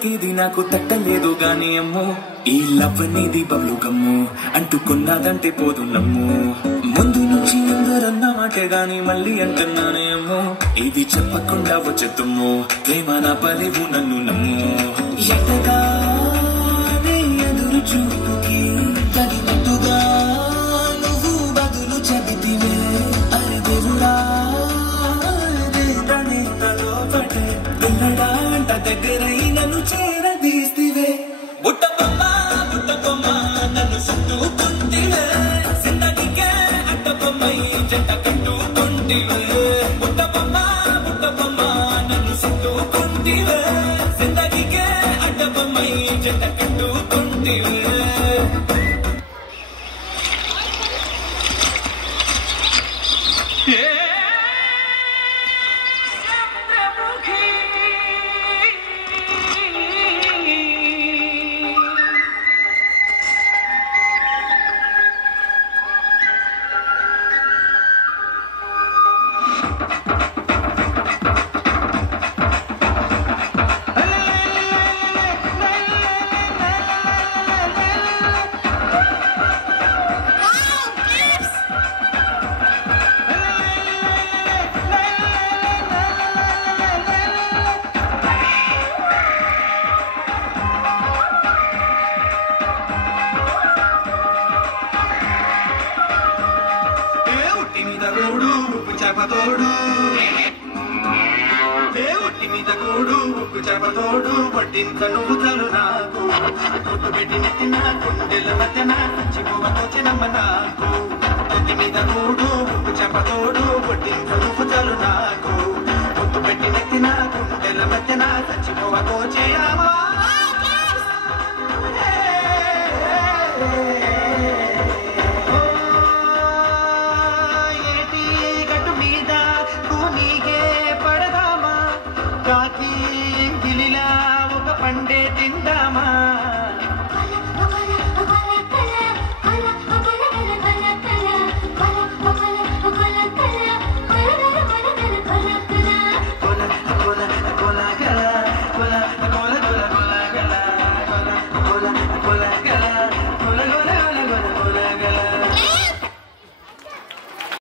పలికేది నాకు తట్టలేదు గాని అమ్మో ఈ లవ్ అనేది బబ్లు గమ్ము అంటుకున్నదంటే పోదు నమ్ము ముందు నుంచి అందరన్న మాటే గాని మళ్ళీ అంటున్నానే అమ్మో ఇది చెప్పకుండా వచ్చేతుమ్ము ప్రేమ నా పలివు నన్ను నమ్ము ఎటగానే ఎదురు చూపుకి తగినట్టుగా నువ్వు బదులు చెబితివే అరే దేవుడా దగ్గరై నన్ను చేరదీస్తివే బుట్టబొమ్మ బుట్టబొమ్మ నన్ను చుట్టుకుంటివే జిందగీకే అడ్డబొమ్మై జంట కట్టుకుంటివే బుట్టబొమ్మ బుట్టబొమ్మ నన్ను చుట్టుకుంటివే జిందగీకే అడ్డబొమ్మై జంట కట్టుకుంటివే చేపతోడు పట్టింత నువ్వు చలు నాకు కొట్టు పెట్టి నెత్తిన కొండెల మధ్యన చిగువతోచినమ్మ నాకు కొద్ది మీద కూడు ఉప్పు చేపతోడు పట్టింత నువ్వు చలు నాకు కొట్టు పెట్టి నెత్తిన కొండెల మధ్యన చిగువతోచినమ్మా ఏటి గట్టు మీద కూనీగే పడదామా కాకి గిలిలా ఒక పండే తిందామా